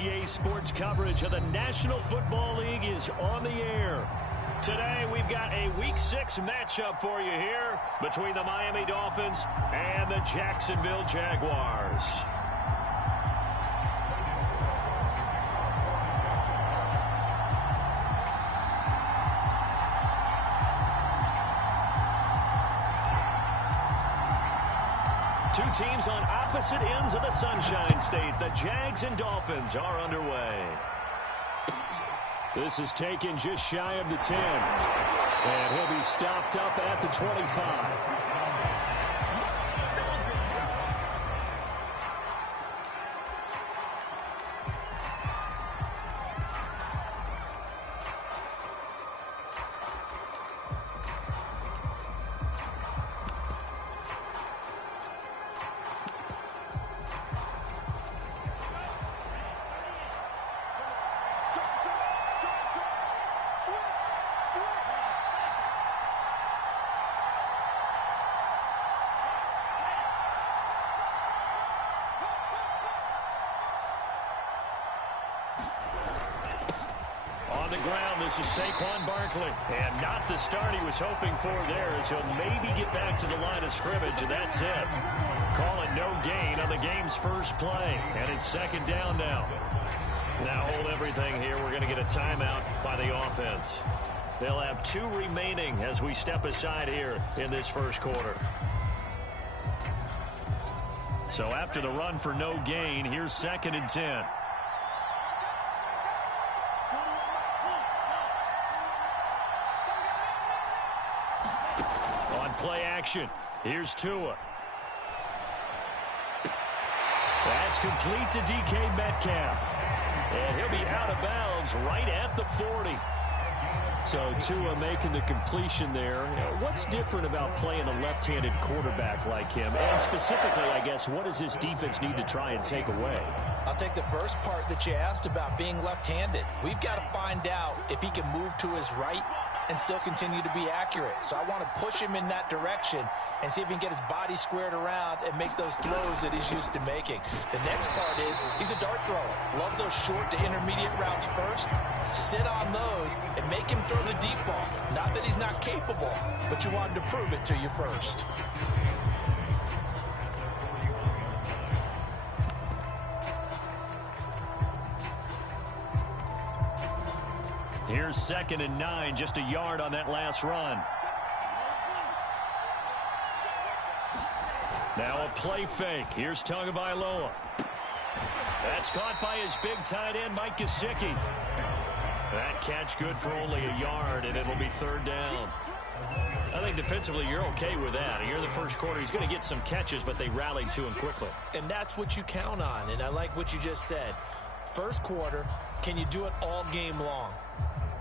EA Sports coverage of the National Football League is on the air. Today, we've got a Week 6 matchup for you here between the Miami Dolphins and the Jacksonville Jaguars. Two teams on opposite ends of the Sunshine State. The Jags and Dolphins are underway. This is taken just shy of the 10. And he'll be stopped up at the 25. On the ground, this is Saquon Barkley. And not the start he was hoping for there, as he'll maybe get back to the line of scrimmage, and that's it. Calling no gain on the game's first play. And it's second down now. Now hold everything here. We're going to get a timeout by the offense. They'll have 2 remaining as we step aside here in this first quarter. So after the run for no gain, here's 2nd and 10. Play action. Here's Tua. That's complete to DK Metcalf. And he'll be out of bounds right at the 40. So Tua making the completion there. What's different about playing a left-handed quarterback like him? And specifically, I guess, what does this defense need to try and take away? I'll take the first part that you asked about being left-handed. We've got to find out if he can move to his right and still continue to be accurate. So I want to push him in that direction and see if he can get his body squared around and make those throws that he's used to making. The next part is he's a dart thrower. Loves those short to intermediate routes first. Sit on those and make him throw the deep ball. Not that he's not capable, but you want him to prove it to you first. Here's 2nd and 9, just a yard on that last run. Now a play fake. Here's Tagovailoa. That's caught by his big tight end, Mike Gesicki. That catch good for only a yard, and it'll be 3rd down. I think defensively you're okay with that. Here in the first quarter, he's going to get some catches, but they rallied to him quickly. And that's what you count on, and I like what you just said. First quarter, can you do it all game long?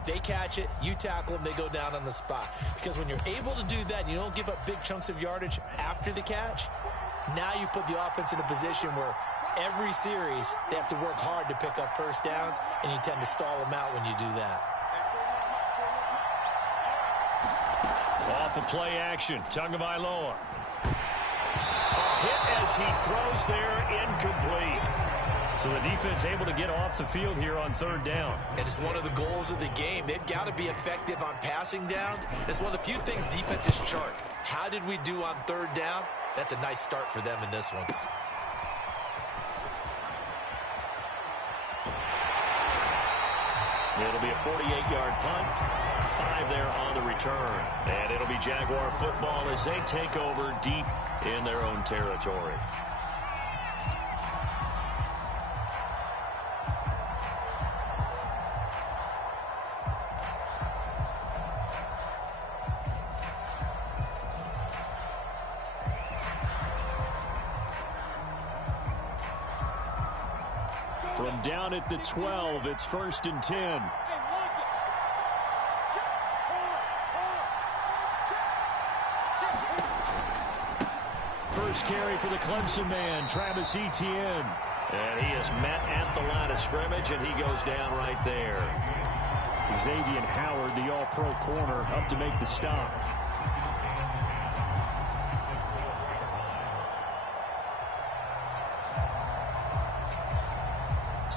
They catch it, you tackle them, they go down on the spot. Because when you're able to do that, and you don't give up big chunks of yardage after the catch, now you put the offense in a position where every series they have to work hard to pick up first downs, and you tend to stall them out when you do that. Off of play action, Tagovailoa. A hit as he throws there, incomplete. So the defense able to get off the field here on 3rd down. And it's one of the goals of the game. They've got to be effective on passing downs. It's one of the few things defenses chart. How did we do on 3rd down? That's a nice start for them in this one. It'll be a 48-yard punt. 5 there on the return. And it'll be Jaguar football as they take over deep in their own territory. From down at the 12, it's 1st and 10. First carry for the Clemson man, Travis Etienne. And he is met at the line of scrimmage, and he goes down right there. Xavier Howard, the all-pro corner, up to make the stop.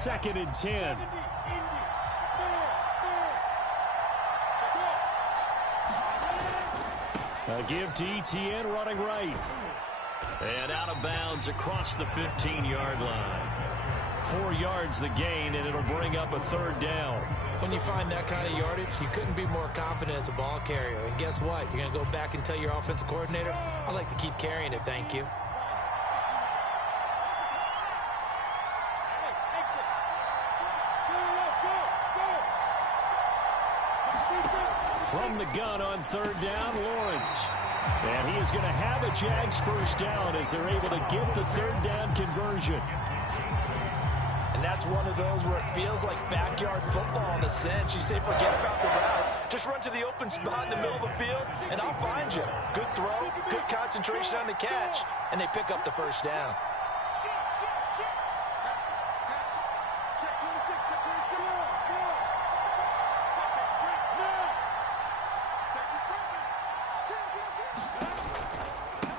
2nd and 10. A give to Etienne running right. And out of bounds across the 15-yard line. 4 yards the gain, and it'll bring up a 3rd down. When you find that kind of yardage, you couldn't be more confident as a ball carrier. And guess what? You're going to go back and tell your offensive coordinator, I'd like to keep carrying it, thank you. From the gun on 3rd down, Lawrence. And he is going to have a Jags 1st down as they're able to get the 3rd down conversion. And that's one of those where it feels like backyard football in a sense. You say, forget about the route. Just run to the open spot in the middle of the field, and I'll find you. Good throw, good concentration on the catch, and they pick up the 1st down.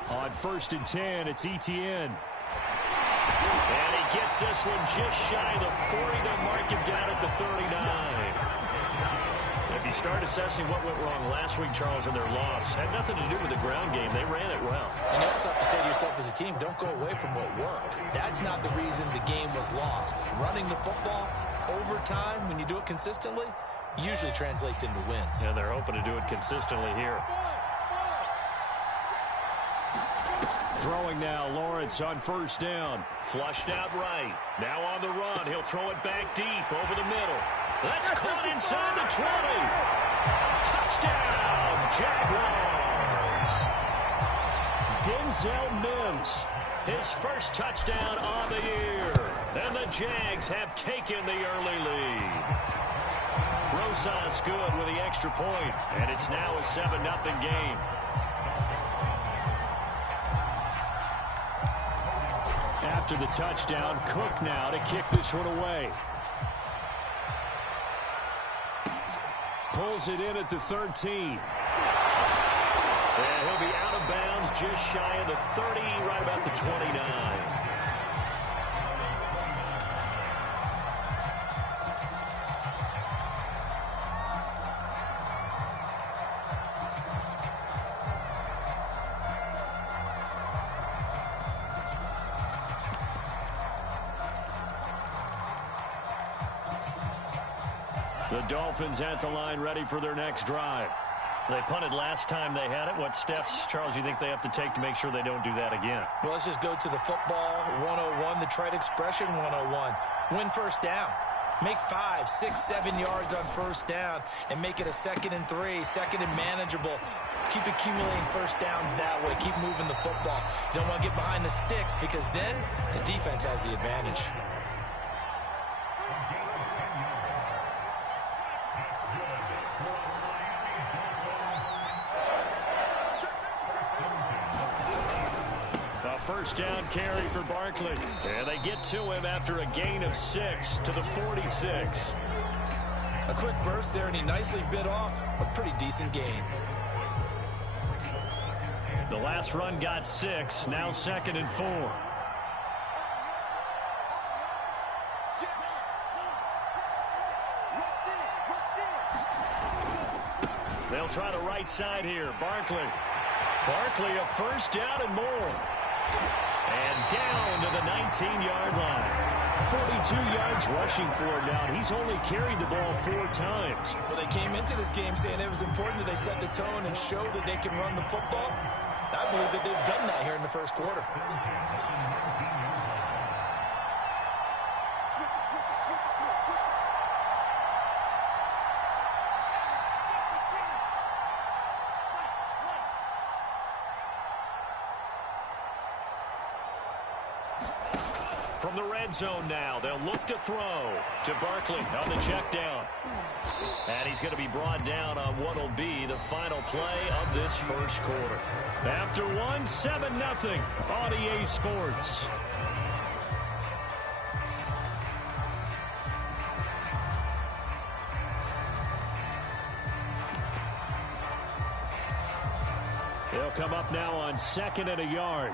On 1st and 10, it's Etienne. And he gets this one just shy of the 40. They'll mark him down at the 39. If you start assessing what went wrong last week, Charles, in their loss, had nothing to do with the ground game. They ran it well. And you also have to say to yourself as a team, don't go away from what worked. That's not the reason the game was lost. Running the football over time, when you do it consistently, usually translates into wins. And they're hoping to do it consistently here. Throwing now, Lawrence on 1st down. Flushed out right. Now on the run. He'll throw it back deep over the middle. That's caught inside the 20. Touchdown, Jaguars. Denzel Mims, his 1st touchdown on the year. And the Jags have taken the early lead. Rosas good with the extra point, and it's now a 7-0 game. After the touchdown, Cook now to kick this one away. Pulls it in at the 13. And he'll be out of bounds just shy of the 30, right about the 29. The Dolphins at the line, ready for their next drive. They punted last time they had it. What steps, Charles, you think they have to take to make sure they don't do that again? Well, let's just go to the football 101, the trite expression 101. Win 1st down. Make 5, 6, 7 yards on 1st down and make it a 2nd and 3, 2nd and manageable. Keep accumulating 1st downs that way. Keep moving the football. You don't want to get behind the sticks because then the defense has the advantage. A 1st down carry for Barkley. And they get to him after a gain of 6 to the 46. A quick burst there, and he nicely bit off a pretty decent gain. The last run got 6. Now 2nd and 4. They'll try the right side here. Barkley, a 1st down and more. And down to the 19-yard line. 42 yards rushing for him now. He's only carried the ball 4 times. Well, they came into this game saying it was important that they set the tone and show that they can run the football. I believe that they've done that here in the 1st quarter. From the red zone now, they'll look to throw to Barkley on the check down. And he's going to be brought down on what will be the final play of this 1st quarter. After 7-0 on EA Sports. They'll come up now on 2nd and a yard.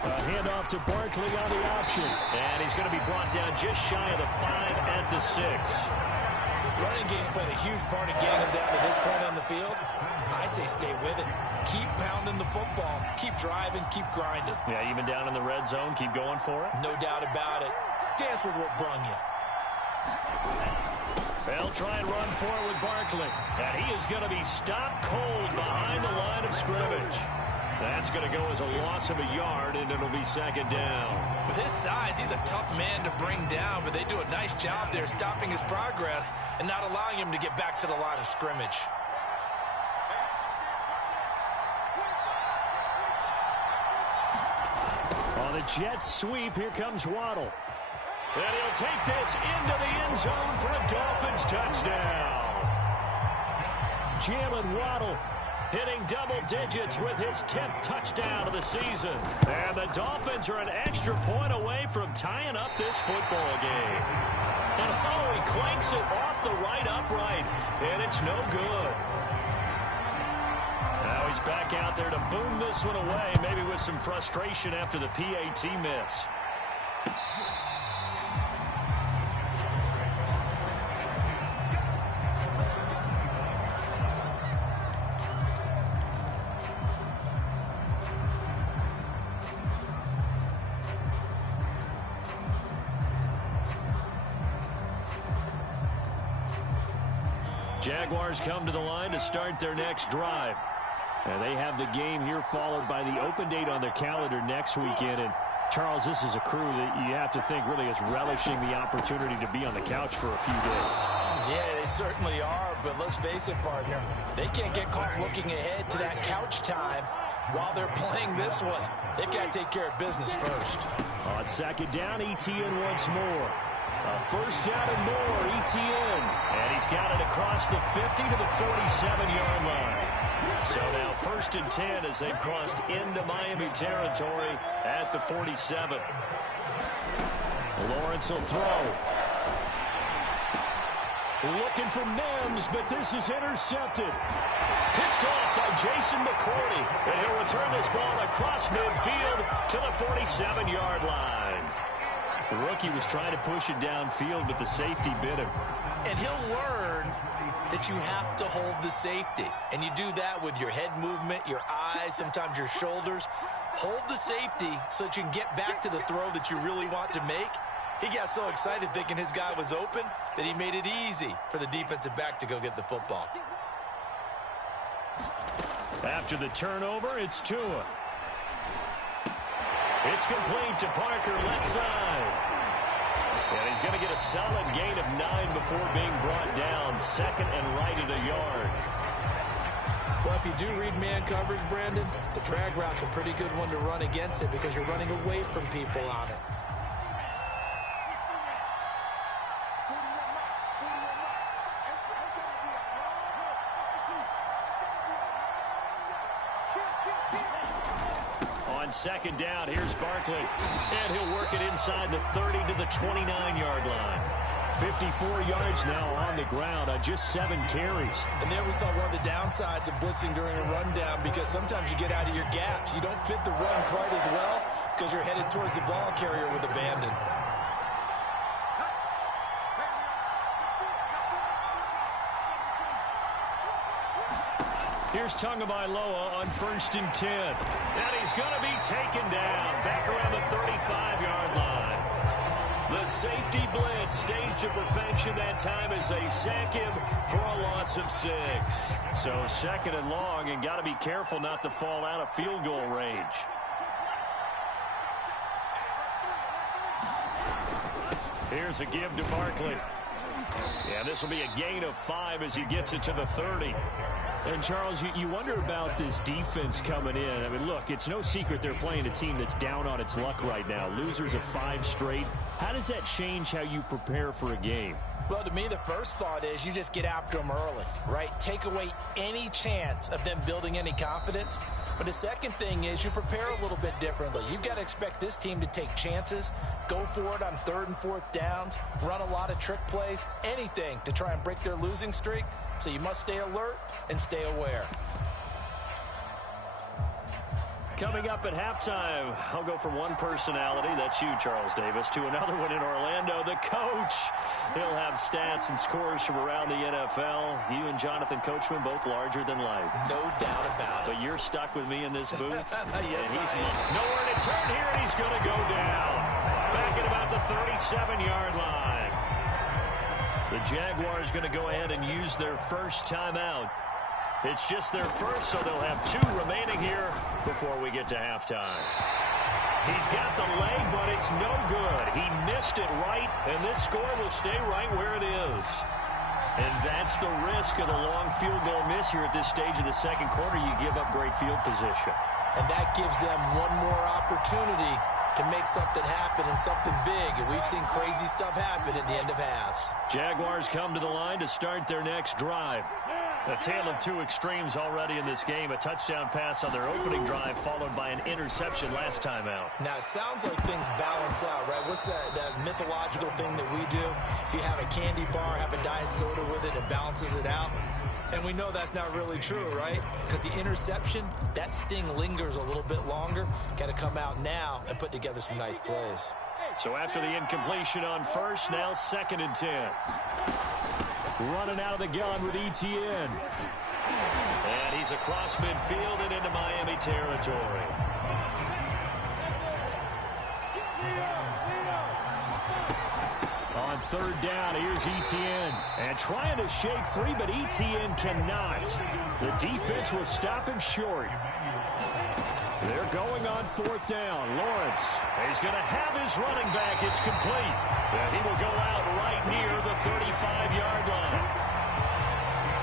A handoff to Barkley on the option. And he's going to be brought down just shy of the 5 at the 6. Running game's played a huge part in getting him down to this point on the field. I say stay with it. Keep pounding the football. Keep driving. Keep grinding. Yeah, even down in the red zone, keep going for it. No doubt about it. Dance with what brung you. They'll try and run for it with Barkley. And he is going to be stopped cold behind the line of scrimmage. That's going to go as a loss of a yard, and it'll be second down. With his size, he's a tough man to bring down, but they do a nice job there stopping his progress and not allowing him to get back to the line of scrimmage. On the Jets sweep, here comes Waddle. And he'll take this into the end zone for a Dolphins touchdown. Jalen Waddle hitting double digits with his 10th touchdown of the season. And the Dolphins are an extra point away from tying up this football game. And oh, he clanks it off the right upright, and it's no good. Now he's back out there to boom this one away, maybe with some frustration after the PAT miss. Jaguars come to the line to start their next drive. And they have the game here followed by the open date on their calendar next weekend. And Charles, this is a crew that you have to think really is relishing the opportunity to be on the couch for a few days. Yeah, they certainly are, but let's face it, partner. They can't get caught looking ahead to that couch time while they're playing this one. They've got to take care of business first. On second down, Etienne once more. First down and more, Etienne. And he's got it across the 50 to the 47-yard line. So now first and 10 as they've crossed into Miami territory at the 47. Lawrence will throw. Looking for Mims, but this is intercepted. Picked off by Jason McCourty. And he'll return this ball across midfield to the 47-yard line. The rookie was trying to push it downfield, but the safety bit him. And he'll learn that you have to hold the safety. And you do that with your head movement, your eyes, sometimes your shoulders. Hold the safety so that you can get back to the throw that you really want to make. He got so excited thinking his guy was open that he made it easy for the defensive back to go get the football. After the turnover, it's Tua. It's complete to Parker, left side. And he's going to get a solid gain of 9 before being brought down. Second and right at a yard. Well, if you do read man coverage, Brandon, the drag route's a pretty good one to run against it because you're running away from people on it. Second down, here's Barkley. And he'll work it inside the 30 to the 29-yard line. 54 yards now on the ground on just 7 carries. And there we saw one of the downsides of blitzing during a rundown because sometimes you get out of your gaps. You don't fit the run quite as well because you're headed towards the ball carrier with abandon. Here's Tagovailoa on first and 10. And he's going to be taken down back around the 35-yard line. The safety blitz staged to perfection that time as they sack him for a loss of 6. So second and long, and got to be careful not to fall out of field goal range. Here's a give to Barkley. Yeah, this will be a gain of 5 as he gets it to the 30. And, Charles, you wonder about this defense coming in. I mean, look, it's no secret they're playing a team that's down on its luck right now. Losers of 5 straight. How does that change how you prepare for a game? Well, to me, the first thought is you just get after them early, right? Take away any chance of them building any confidence. But the second thing is you prepare a little bit differently. You've got to expect this team to take chances, go for it on 3rd and 4th downs, run a lot of trick plays, anything to try and break their losing streak. So you must stay alert and stay aware. Coming up at halftime, I'll go from one personality, that's you, Charles Davis, to another one in Orlando, the coach. He'll have stats and scores from around the NFL. You and Jonathan Coachman, both larger than life. No doubt about it. But you're stuck with me in this booth. Yes, and he's I am. nowhere to turn here, and he's going to go down. Back at about the 37-yard line. The Jaguars going to go ahead and use their first timeout. It's just their first, so they'll have 2 remaining here before we get to halftime. He's got the leg, but it's no good. He missed it right, and this score will stay right where it is. And that's the risk of the long field goal miss here at this stage of the second quarter. You give up great field position. And that gives them one more opportunity to make something happen and something big. And we've seen crazy stuff happen at the end of halves. Jaguars come to the line to start their next drive. A tale of 2 extremes already in this game. A touchdown pass on their opening drive, followed by an interception last time out. Now, it sounds like things balance out, right? What's that mythological thing that we do? If you have a candy bar, have a diet soda with it, it balances it out. And we know that's not really true, right? Because the interception, that sting lingers a little bit longer. Got to come out now and put together some nice plays. So after the incompletion on first, now 2nd and 10. Running out of the gun with Etienne. And he's across midfield and into Miami territory. On 3rd down, here's Etienne. And trying to shake free, but Etienne cannot. The defense will stop him short. They're going on 4th down. Lawrence. He's going to have his running back. It's complete. And he will go out right near the 35-yard line.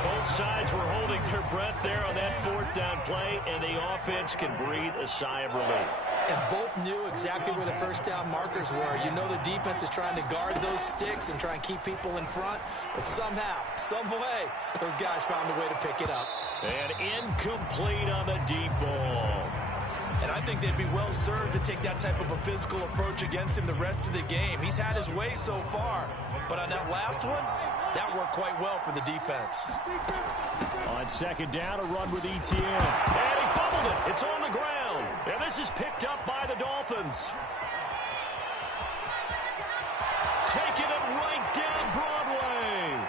Both sides were holding their breath there on that 4th down play, and the offense can breathe a sigh of relief. And both knew exactly where the first down markers were. You know the defense is trying to guard those sticks and try and keep people in front. But somehow, some way, those guys found a way to pick it up. And incomplete on the deep ball. And I think they'd be well served to take that type of a physical approach against him the rest of the game. He's had his way so far. But on that last one, that worked quite well for the defense. On 2nd down, a run with Etienne. And he fumbled it. It's on the ground. And this is picked up by the Dolphins. Taking it right down Broadway.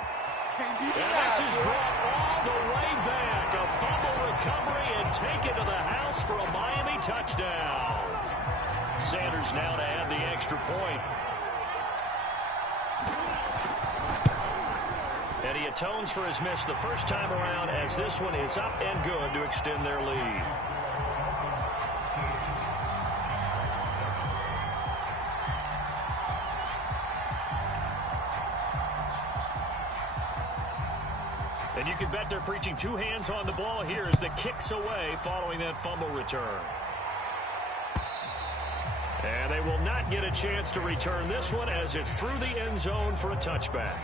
And this is brought all the way back. A fumble recovery and taken to the house for a Miami touchdown. Sanders now to add the extra point. And he atones for his miss the first time around as this one is up and good to extend their lead. And you can bet they're preaching 2 hands on the ball here as the kick's away following that fumble return. And they will not get a chance to return this one as it's through the end zone for a touchback.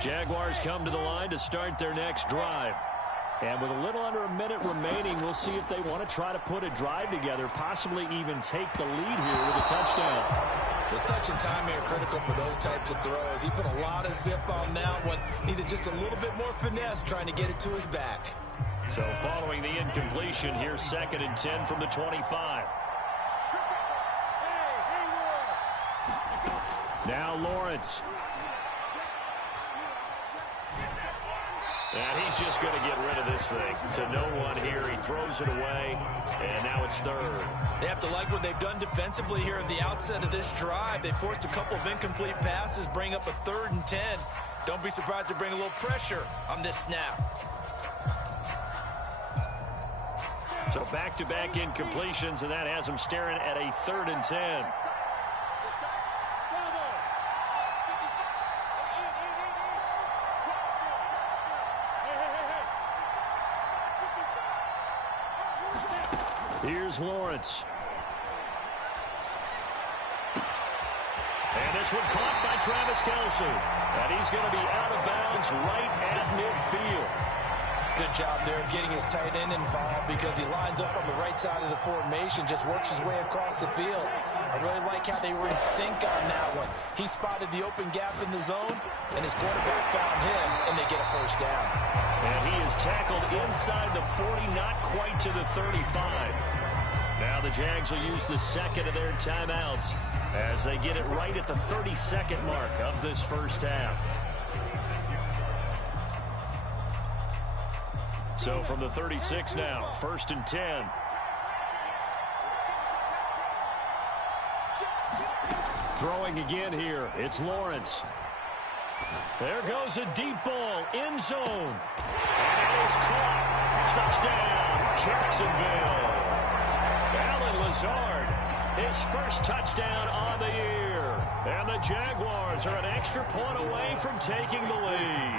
Jaguars come to the line to start their next drive. And with a little under a minute remaining, we'll see if they want to try to put a drive together, possibly even take the lead here with a touchdown. The touch and timing are critical for those types of throws. He put a lot of zip on that one. Needed just a little bit more finesse trying to get it to his back. So following the incompletion, here's 2nd and 10 from the 25. Now Lawrence. And he's just going to get rid of this thing. To no one here. He throws it away, and now it's 3rd. They have to like what they've done defensively here at the outset of this drive. They forced a couple of incomplete passes, bring up a 3rd and 10. Don't be surprised to bring a little pressure on this snap. So back-to-back incompletions, and that has them staring at a 3rd and 10. Here's Lawrence. And this one caught by Travis Kelce. And he's going to be out of bounds right at midfield. Good job there of getting his tight end involved because he lines up on the right side of the formation, just works his way across the field. I really like how they were in sync on that one. He spotted the open gap in the zone, and his quarterback found him, and they get a first down. And he is tackled inside the 40, not quite to the 35. Now the Jags will use the second of their timeouts as they get it right at the 30-second mark of this first half. So from the 36 now, 1st and 10. Throwing again here, it's Lawrence. There goes a deep ball, end zone. And it is caught. Touchdown, Jacksonville. Allen Lazard, his first touchdown on the year. And the Jaguars are an extra point away from taking the lead.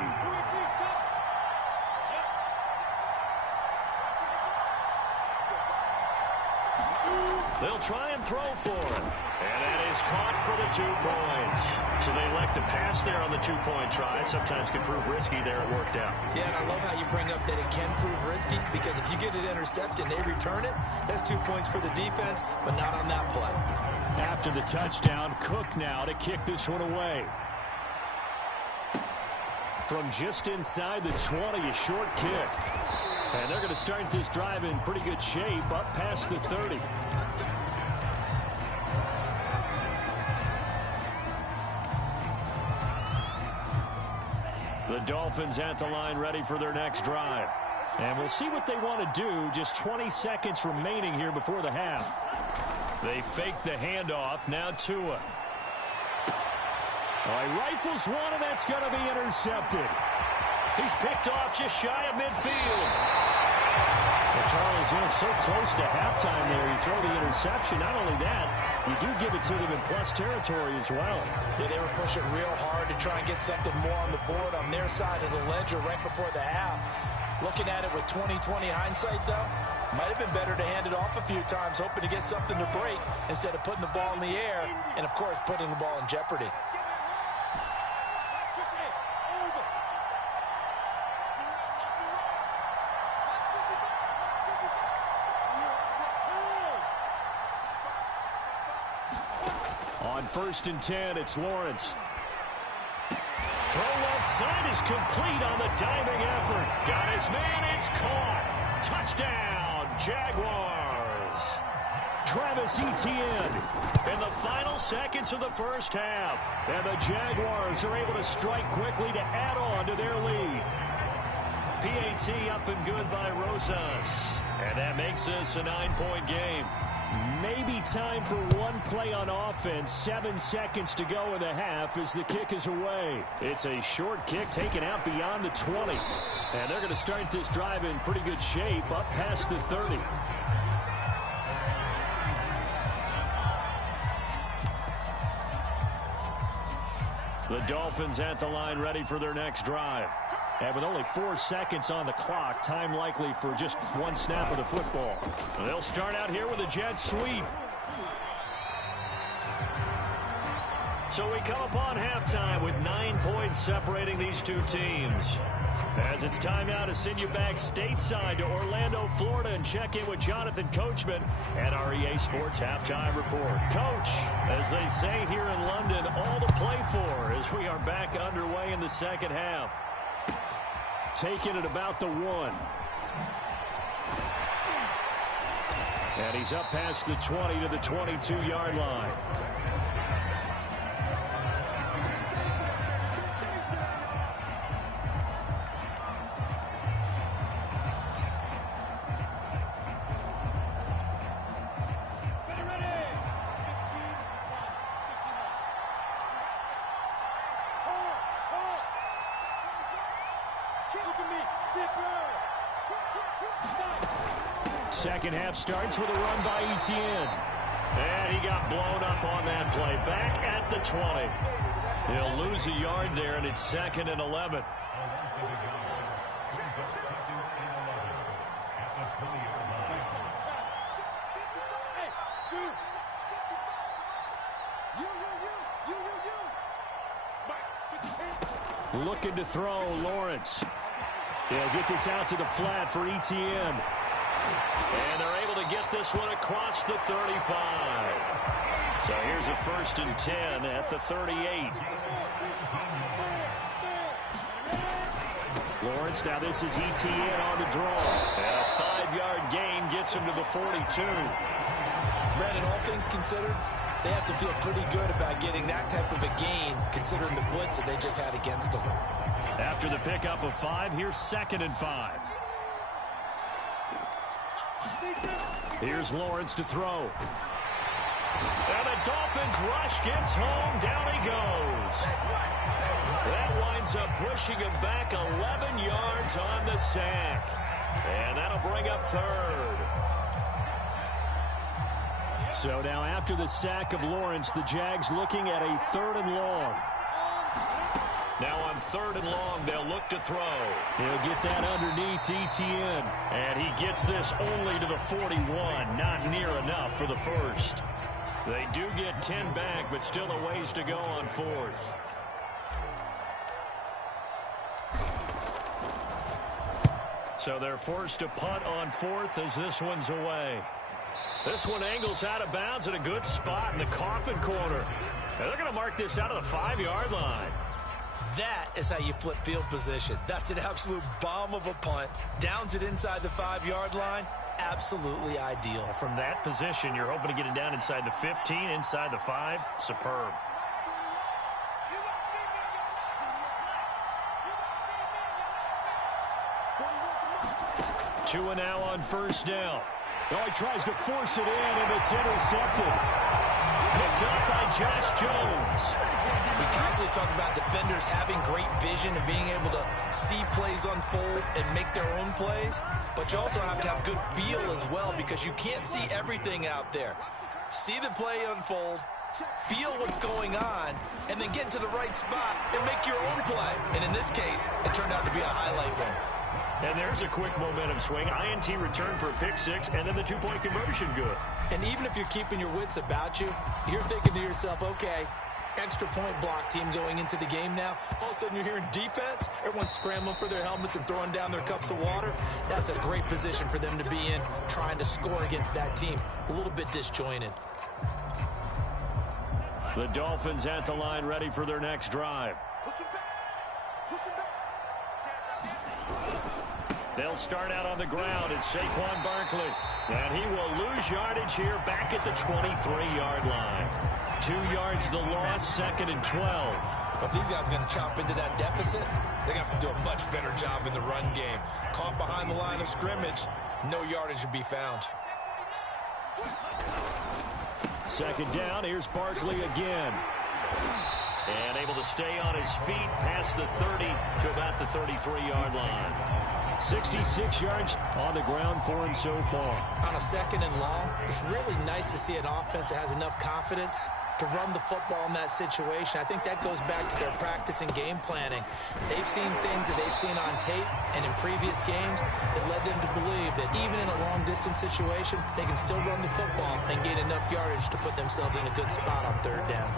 They'll try and throw for it. And that is caught for the 2 points. So they elect to pass there on the 2-point try. Sometimes can prove risky there. It worked out. Yeah, and I love how you bring up that it can prove risky because if you get it intercepted and they return it, that's 2 points for the defense, but not on that play. After the touchdown, Cook now to kick this one away. From just inside the 20, a short kick. And they're going to start this drive in pretty good shape up past the 30. The Dolphins at the line ready for their next drive. And we'll see what they want to do. Just 20 seconds remaining here before the half. They fake the handoff. Now Tua. He rifles one, and that's going to be intercepted. He's picked off just shy of midfield. Well, Charles, so close to halftime there. You throw the interception. Not only that, you do give it to them in plus territory as well. Yeah, they were pushing real hard to try and get something more on the board on their side of the ledger right before the half. Looking at it with 20/20 hindsight, though, might have been better to hand it off a few times, hoping to get something to break instead of putting the ball in the air and, of course, putting the ball in jeopardy. On 1st and 10, it's Lawrence. Throw left side is complete on the diving effort. Got his man, it's caught. Touchdown, Jaguars. Travis Etienne in the final seconds of the first half. And the Jaguars are able to strike quickly to add on to their lead. PAT up and good by Rosas. And that makes this a 9-point game. Maybe time for one play on offense. 7 seconds to go in the half as the kick is away. It's a short kick taken out beyond the 20. And they're going to start this drive in pretty good shape up past the 30. The Dolphins at the line ready for their next drive. And with only 4 seconds on the clock, time likely for just one snap of the football. They'll start out here with a jet sweep. So we come upon halftime with 9 points separating these two teams. As it's time now to send you back stateside to Orlando, Florida, and check in with Jonathan Coachman at our EA Sports Halftime Report. Coach, as they say here in London, all to play for as we are back underway in the second half. Taking it about the 1. And he's up past the 20 to the 22-yard line. Second half starts with a run by Etienne. And he got blown up on that play. Back at the 20. He'll lose a yard there, and it's 2nd and 11. Looking to throw, Lawrence. He'll get this out to the flat for ETN. And they're able to get this one across the 35. So here's a 1st and 10 at the 38. Lawrence, now this is ETN on the draw. And a 5-yard gain gets him to the 42. Brandon, all things considered, they have to feel pretty good about getting that type of a gain, considering the blitz that they just had against them. After the pickup of 5, here's 2nd and 5. Here's Lawrence to throw. And the Dolphins rush gets home. Down he goes. That winds up pushing him back 11 yards on the sack. And that'll bring up 3rd. So now after the sack of Lawrence, the Jags looking at a 3rd and long. Now on 3rd and long, they'll look to throw. He'll get that underneath ETN. And he gets this only to the 41. Not near enough for the 1st. They do get 10 back, but still a ways to go on 4th. So they're forced to punt on 4th as this one's away. This one angles out of bounds at a good spot in the coffin corner. And they're going to mark this out of the 5-yard line. That is how you flip field position. That's an absolute bomb of a punt. Downs it inside the 5-yard line. Absolutely ideal. From that position, you're hoping to get it down inside the 15, inside the 5. Superb. Two and now on 1st down. Oh, he tries to force it in, and it's intercepted. Picked up by Josh Jones. We constantly talk about defenders having great vision and being able to see plays unfold and make their own plays. But you also have to have good feel as well, because you can't see everything out there. See the play unfold, feel what's going on, and then get into the right spot and make your own play. And in this case, it turned out to be a highlight one. And there's a quick momentum swing. INT return for a pick 6, and then the 2-point conversion good. And even if you're keeping your wits about you, you're thinking to yourself, okay, extra point block team going into the game now. All of a sudden you're hearing defense. Everyone's scrambling for their helmets and throwing down their cups of water. That's a great position for them to be in, trying to score against that team. A little bit disjointed. The Dolphins at the line, ready for their next drive. They'll start out on the ground. It's Saquon Barkley. And he will lose yardage here back at the 23-yard line. 2 yards the loss, 2nd and 12. If these guys are going to chop into that deficit, they're going to have to do a much better job in the run game. Caught behind the line of scrimmage, no yardage to be found. 2nd down, here's Barkley again. And able to stay on his feet past the 30 to about the 33-yard line. 66 yards on the ground for him so far. On a 2nd and long, it's really nice to see an offense that has enough confidence to run the football in that situation. I think that goes back to their practice and game planning. They've seen things that they've seen on tape and in previous games that led them to believe that even in a long-distance situation, they can still run the football and gain enough yardage to put themselves in a good spot on 3rd down.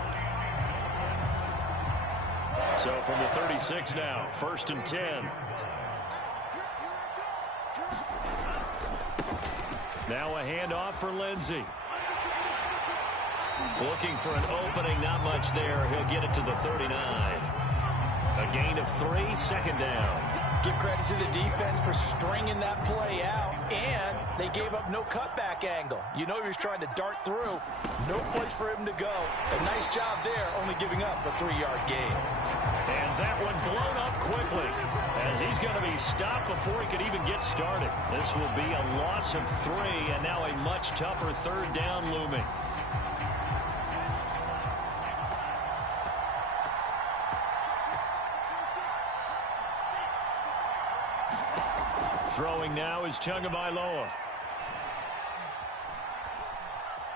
So from the 36 now, 1st and 10. Now a handoff for Lindsey. Looking for an opening, not much there. He'll get it to the 39. A gain of 3, 2nd down. Give credit to the defense for stringing that play out, and they gave up no cutback angle. You know he was trying to dart through. No place for him to go. A nice job there, only giving up a 3-yard gain. And that one blown up quickly, as he's going to be stopped before he could even get started. This will be a loss of 3, and now a much tougher 3rd down looming. Throwing now is Tagovailoa.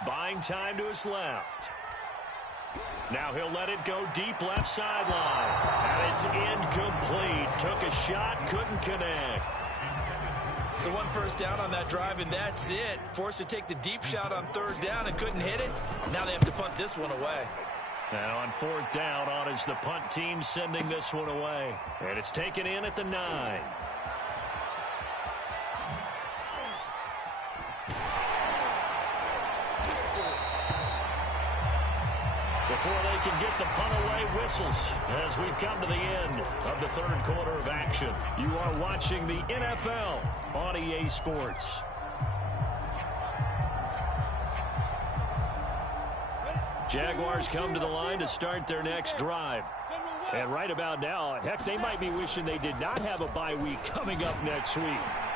Buying time to his left. Now he'll let it go deep left sideline. And it's incomplete. Took a shot, couldn't connect. So 1 first down on that drive, and that's it. Forced to take the deep shot on 3rd down and couldn't hit it. Now they have to punt this one away. Now on 4th down, on is the punt team sending this one away. And it's taken in at the 9. before they can get the punt away whistles as we've come to the end of the third quarter of action. You are watching the NFL on EA Sports. Jaguars come to the line to start their next drive. And right about now, heck, they might be wishing they did not have a bye week coming up next week.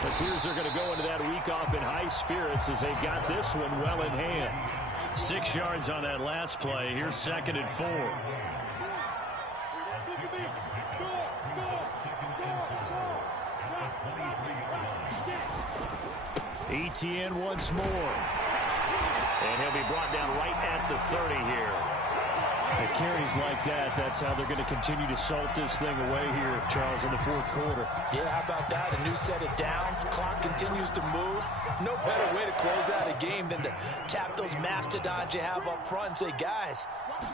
It appears they're going to go into that week off in high spirits as they've got this one well in hand. 6 yards on that last play. Here's 2nd and 4. Etienne once more. And he'll be brought down right at the 30 here. The carries like that, that's how they're going to continue to salt this thing away here, Charles, in the fourth quarter. Yeah, how about that? A new set of downs. Clock continues to move. No better way to close out a game than to tap those mastodons you have up front and say, guys,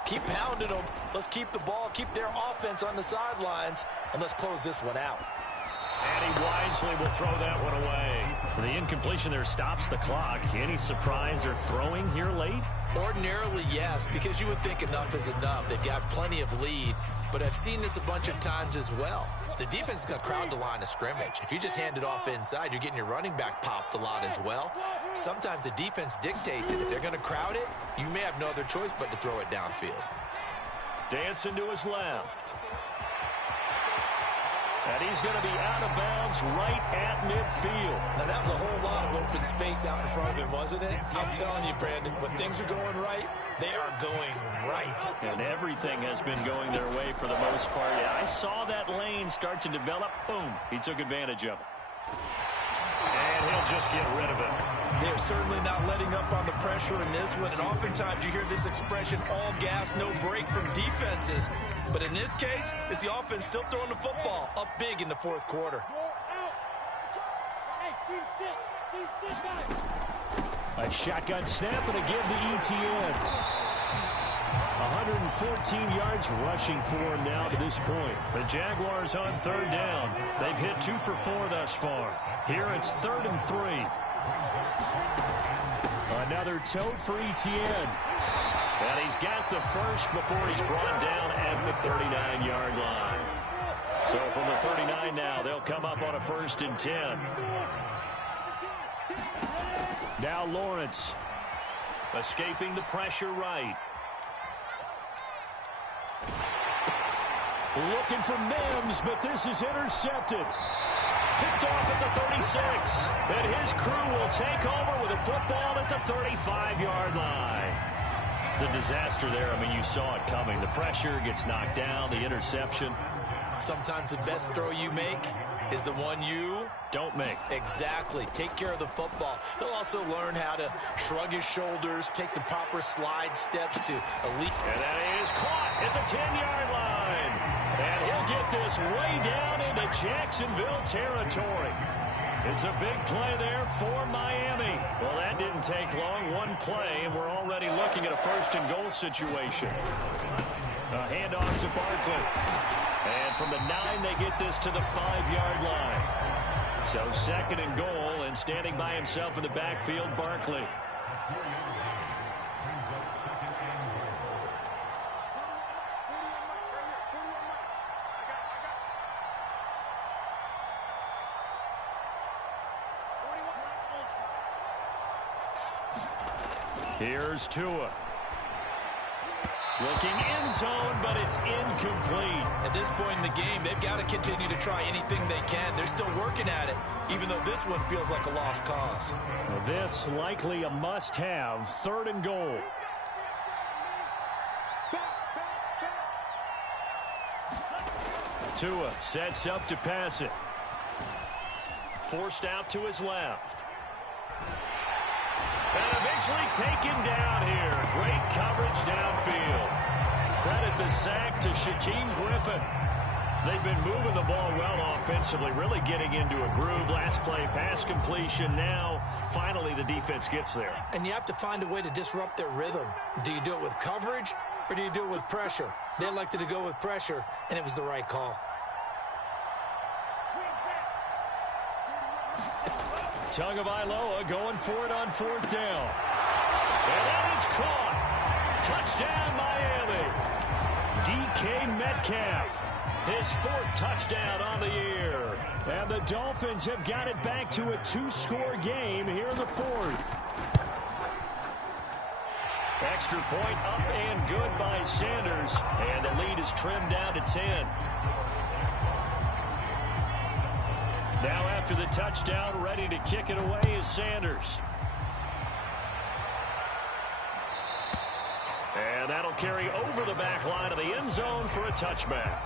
keep pounding them. Let's keep the ball, keep their offense on the sidelines, and let's close this one out. And he wisely will throw that one away. The incompletion there stops the clock. Any surprise they're throwing here late? Ordinarily, yes, because you would think enough is enough. They've got plenty of lead, but I've seen this a bunch of times as well. The defense is going to crowd the line of scrimmage. If you just hand it off inside, you're getting your running back popped a lot as well. Sometimes the defense dictates it. If they're going to crowd it, you may have no other choice but to throw it downfield. Dancing to his left. And he's going to be out of bounds right at midfield. Now, that was a whole lot of open space out in front of him, wasn't it? I'm telling you, Brandon, when things are going right, they are going right. And everything has been going their way for the most part. Yeah, I saw that lane start to develop. Boom. He took advantage of it. And he'll just get rid of it. They're certainly not letting up on the pressure in this one. And oftentimes you hear this expression, all gas, no break from defenses. But in this case, it's the offense still throwing the football up big in the fourth quarter. A shotgun snap and a give to Etienne. 114 yards rushing for him now to this point. The Jaguars on third down. They've hit 2 for 4 thus far. Here it's 3rd and 3. Another tote for Etienne. And he's got the first before he's brought down at the 39-yard line. So from the 39 now, they'll come up on a 1st and 10. Now Lawrence escaping the pressure right. Looking for Mims, but this is intercepted. Picked off at the 36. And his crew will take over with a football at the 35-yard line. The disaster there, I mean, you saw it coming. The pressure gets knocked down, the interception. Sometimes the best throw you make is the one you don't make. Exactly. Take care of the football. He'll also learn how to shrug his shoulders, take the proper slide steps to elite. And that is caught at the 10-yard line. And he'll get this way down into Jacksonville territory. It's a big play there for Miami. Well, that didn't take long. One play, and we're already looking at a 1st and goal situation. A handoff to Barkley. And from the 9, they get this to the 5-yard line. So 2nd and goal, and standing by himself in the backfield, Barkley. Here's Tua. Looking end zone, but it's incomplete. At this point in the game, they've got to continue to try anything they can. They're still working at it, even though this one feels like a lost cause. This likely a must-have. 3rd and goal. Tua sets up to pass it. Forced out to his left. And eventually taken down here. Great coverage downfield. Credit the sack to Shaquem Griffin. They've been moving the ball well offensively, really getting into a groove. Last play, pass completion. Now, finally, the defense gets there. And you have to find a way to disrupt their rhythm. Do you do it with coverage, or do you do it with pressure? They elected to go with pressure, and it was the right call. Tagovailoa going for it on 4th down. And that is caught. Touchdown, Miami. DK Metcalf, his 4th touchdown on the year. And the Dolphins have got it back to a 2-score game here in the 4th. Extra point up and good by Sanders. And the lead is trimmed down to 10. Now after the touchdown, ready to kick it away is Sanders. And that'll carry over the back line of the end zone for a touchback.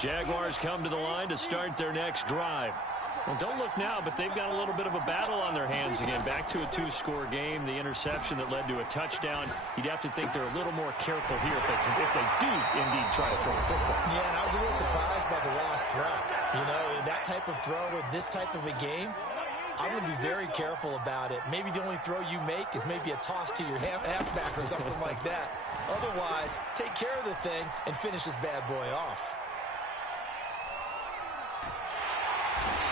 Jaguars come to the line to start their next drive. Well, don't look now, but they've got a little bit of a battle on their hands again. Back to a 2-score game. The interception that led to a touchdown. You'd have to think they're a little more careful here if they do indeed try to throw the football. Yeah, and I was a little surprised by the last throw. You know, that type of throw with this type of a game, I'm going to be very careful about it. Maybe the only throw you make is maybe a toss to your halfback or something like that. Otherwise, take care of the thing and finish this bad boy off.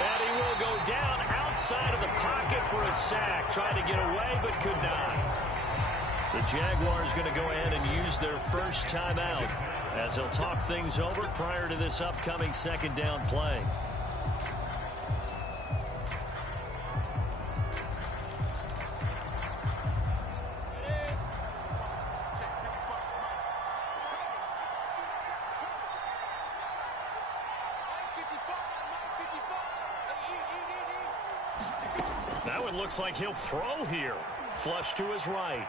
And he will go down outside of the pocket for a sack. Tried to get away, but could not. The Jaguars going to go ahead and use their first timeout as they'll talk things over prior to this upcoming 2nd down play. That one looks like he'll throw here. Flush to his right.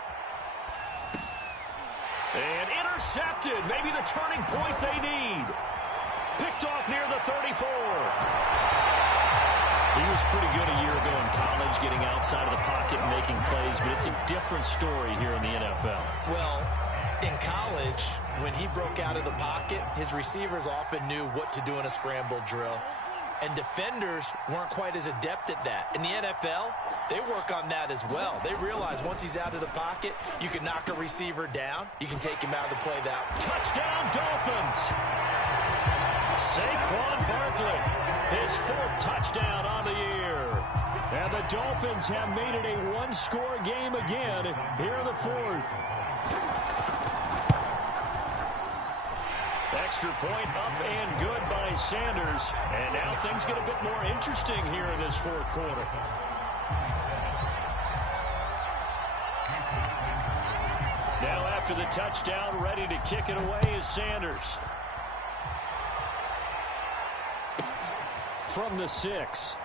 And intercepted. Maybe the turning point they need. Picked off near the 34. He was pretty good a year ago in college, getting outside of the pocket and making plays, but it's a different story here in the NFL. Well, in college, when he broke out of the pocket, his receivers often knew what to do in a scramble drill. And defenders weren't quite as adept at that. In the NFL, they work on that as well. They realize once he's out of the pocket, you can knock a receiver down. You can take him out of the play that way. Touchdown, Dolphins. Saquon Barkley, his 4th touchdown on the year. And the Dolphins have made it a 1-score game again here in the 4th. Extra point up and good by Sanders. And now things get a bit more interesting here in this 4th quarter. Now after the touchdown, ready to kick it away is Sanders. From the 6.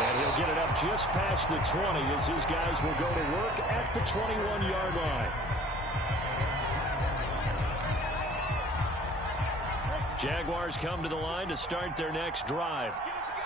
And he'll get it up just past the 20 as his guys will go to work at the 21-yard line. Jaguars come to the line to start their next drive.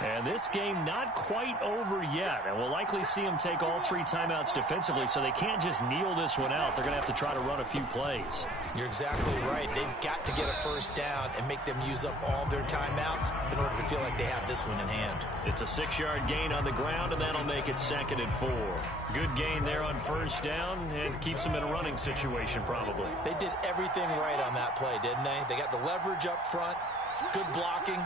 And this game not quite over yet. And we'll likely see them take all 3 timeouts defensively, so they can't just kneel this one out. They're going to have to try to run a few plays. You're exactly right. They've got to get a first down and make them use up all their timeouts in order to feel like they have this one in hand. It's a 6-yard gain on the ground, and that'll make it 2nd and 4. Good gain there on first down and keeps them in a running situation probably. They did everything right on that play, didn't they? They got the leverage up front, good blocking.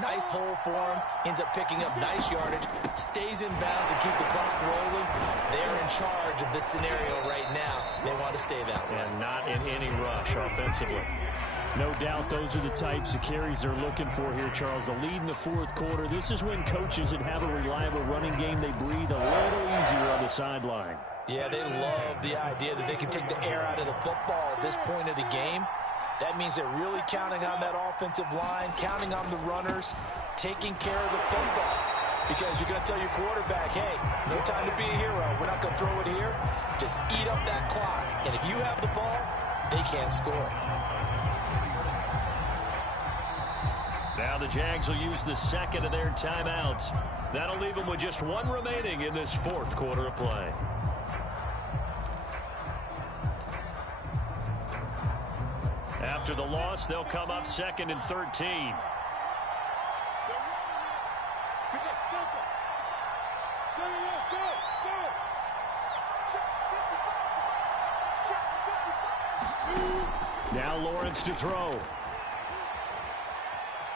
Nice hole for him. Ends up picking up nice yardage. Stays in bounds and keeps the clock rolling. They're in charge of this scenario right now. They want to stay that way. And not in any rush offensively. No doubt those are the types of carries they're looking for here, Charles. The lead in the 4th quarter. This is when coaches that have a reliable running game, they breathe a little easier on the sideline. Yeah, they love the idea that they can take the air out of the football at this point of the game. That means they're really counting on that offensive line, counting on the runners, taking care of the football. Because you're going to tell your quarterback, hey, no time to be a hero. We're not going to throw it here. Just eat up that clock. And if you have the ball, they can't score. Now the Jags will use the 2nd of their timeouts. That'll leave them with just 1 remaining in this 4th quarter of play. After the loss, they'll come up 2nd and 13. Now Lawrence to throw.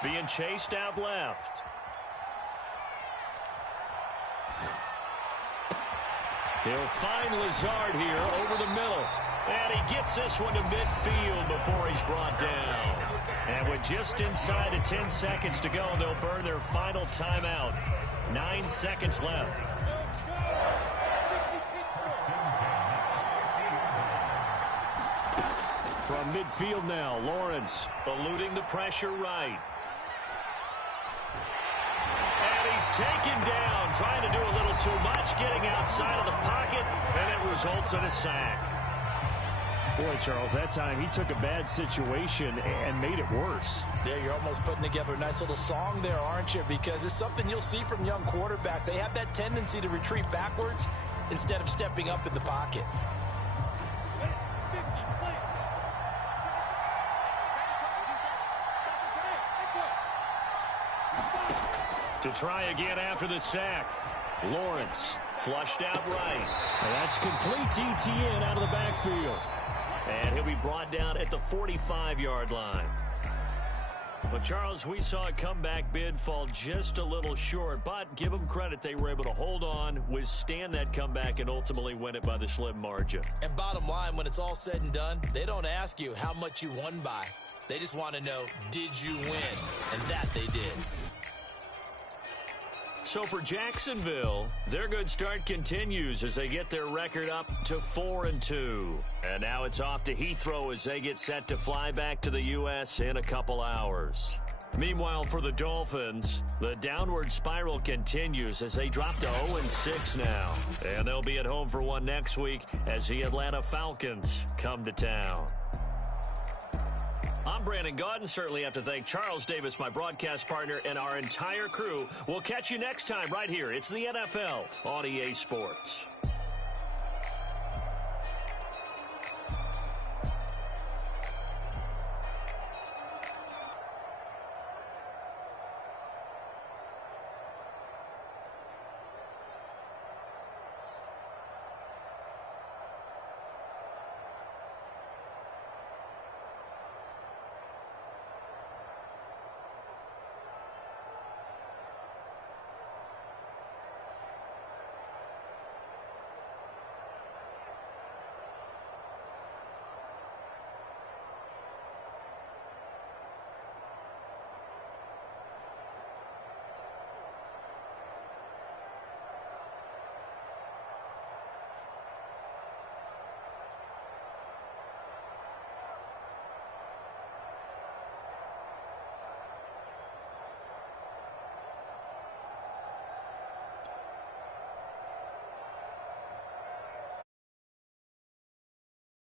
being chased out left. He'll find Lazard here over the middle. And he gets this one to midfield before he's brought down. And with just inside of 10 seconds to go, they'll burn their final timeout. 9 seconds left. From midfield now, Lawrence eluding the pressure right. And he's taken down, trying to do a little too much, getting outside of the pocket, and it results in a sack. Boy, Charles, that time he took a bad situation and made it worse. Yeah, you're almost putting together a nice little song there, aren't you? Because it's something you'll see from young quarterbacks. They have that tendency to retreat backwards instead of stepping up in the pocket. To try again after the sack. Lawrence flushed out right. And that's complete ETN out of the backfield. And he'll be brought down at the 45-yard line. Well, Charles, we saw a comeback bid fall just a little short, but give them credit, they were able to hold on, withstand that comeback, and ultimately win it by the slim margin. And bottom line, when it's all said and done, they don't ask you how much you won by. They just want to know, did you win? And that they did. So for Jacksonville, their good start continues as they get their record up to 4-2. And now it's off to Heathrow as they get set to fly back to the U.S. in a couple hours. Meanwhile, for the Dolphins, the downward spiral continues as they drop to 0-6 now. And they'll be at home for one next week as the Atlanta Falcons come to town. I'm Brandon Gaudin. Certainly have to thank Charles Davis, my broadcast partner, and our entire crew. We'll catch you next time right here. It's the NFL on EA Sports.